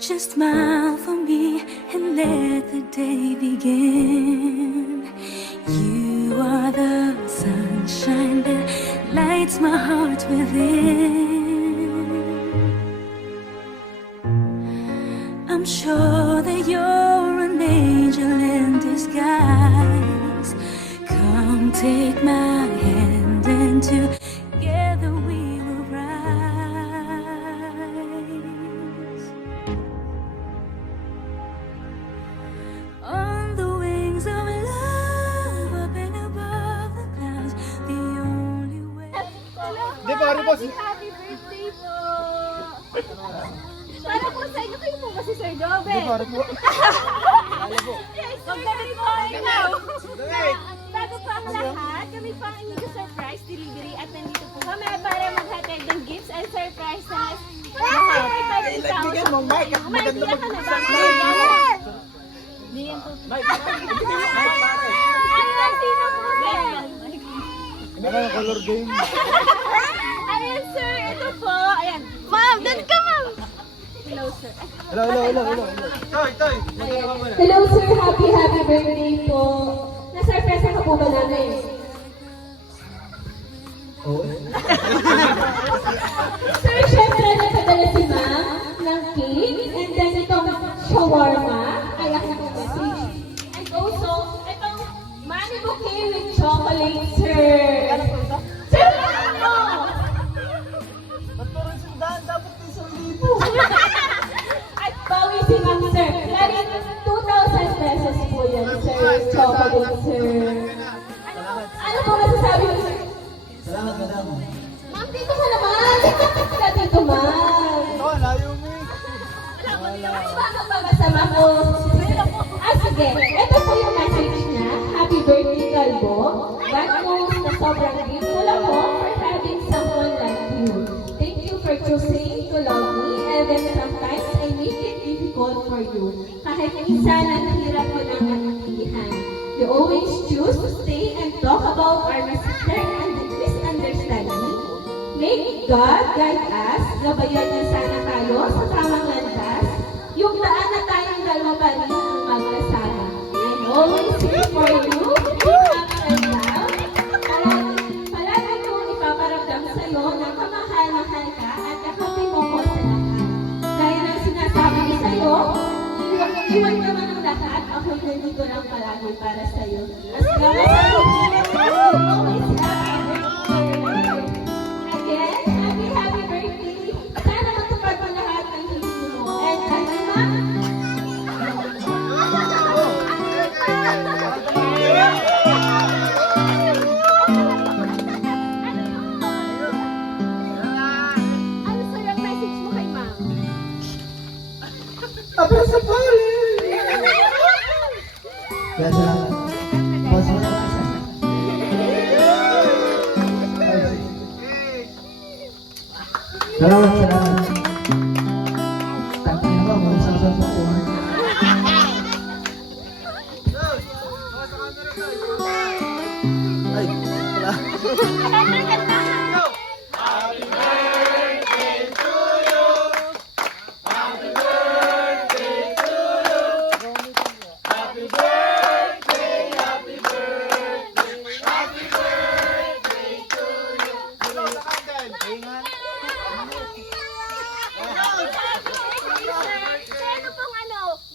Just smile for me and let the day begin. You are the sunshine that lights my heart within. I'm sure that you're an angel in disguise. Come take my hand and together we will rise. On the wings of love, up and above the clouds, the only way. Di ba, ano ba? Happy birthday po! Para po sa inyo, kayo po ba si Sir Joven? Di ba, ano po? Yes, magdamit po ikaw! Bago po ang lahat, kami po ang inyong surprise delivery at nandito po kami para maghatid ng gifts and surprises. Bigyan mo, Mike. Maganda Mike, mag- ka na ba? Mike, Ayan, sino po sir? ano yung color game? Ayan sir, ito po. Ayan. Ma'am, doon ka ma'am. Hello sir. Hello. Hello sir, happy birthday po. Na-surprise ka po ba namin? Oo. Sir, syempre napadala si ma'am ng cake and then itong shawarma. Kaya ko po message. And also, itong money bouquet with chocolate, sir. Sir, ano? Ba't parang sandaan? Dapat 1,000. At bawi si ma'am, sir. Lagi 2,000 pesos po yan, sir. Chocolate, sir. Ano po masasabi mo, sir? Salamat, madam. Ma'am, dito ka naman. Dito, ma'am. Ito, layo mo eh. Bakit ba masama ko? Sige. Ito po yung message niya. Happy birthday, Kalbo. God knows na sobrang grateful ako for having someone like you. Thank you for choosing to love me, and then sometimes I make it difficult for you. Kahit minsan ang hirap ko nang maintindihan. You always choose to stay and talk about our misunderstanding. May God guide us, gabayan niya sana tayo sa tamang landas, yung daan na tayong dalawa pa rin ang magkasama. I'm always here for you, up and down. Palagi kong ipaparamdam sa'yo na kamahal-mahal ka at kakapin mo ko sa lahat. Gaya ng sinasabi ko sa'yo, iwan naman ang lahat, ako'y nandito lang palagi para sa'yo. As long as I'm always happy. Again, happy birthday! Sana matupad mo lahat ng hiling mo. And ano sir ang message mo kay ma'am? Tapos sa pali! Kaya salamat. Pause mo na lang. Salamat. Tangkin mo, mga isang po. Ay, wala. Ano pong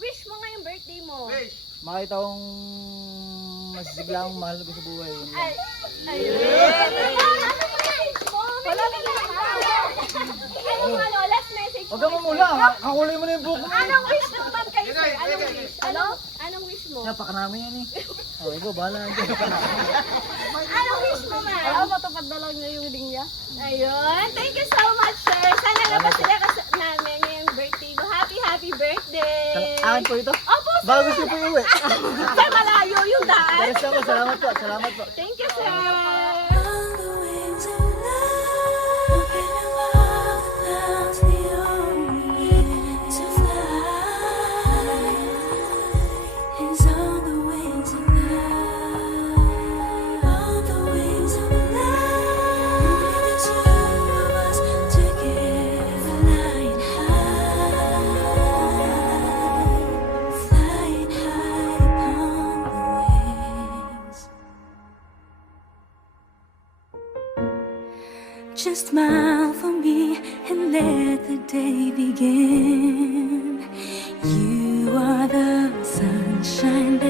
wish mo ngayong birthday mo? Makita kong masisigla akong mahal ko sa buhay. Ayun! Wala ka na last message Huwag ka mamula, kakulay mo na yung buhok mo. Anong wish mo ma'am kayo sir? Anong wish mo? Napakarami yan eh. Oh, ikaw, bahala na dyan. Anong wish mo ma'am? Matupad na lang niya yung hiling niya. Ayun! Thank you so much sir! Sana napasaya ka namin ngayong birthday mo. Happy birthday! Akin po ito. Opo sir! Baka gusto po iuwi. Sir, malayo yung daan! Pares ako, salamat po. Thank you sir! On the wings of love, up and above the clouds, the only way to fly is on the wings of love. On the wings of love, the two of us together flying high. Just smile for me and let the day begin. You are the sunshine that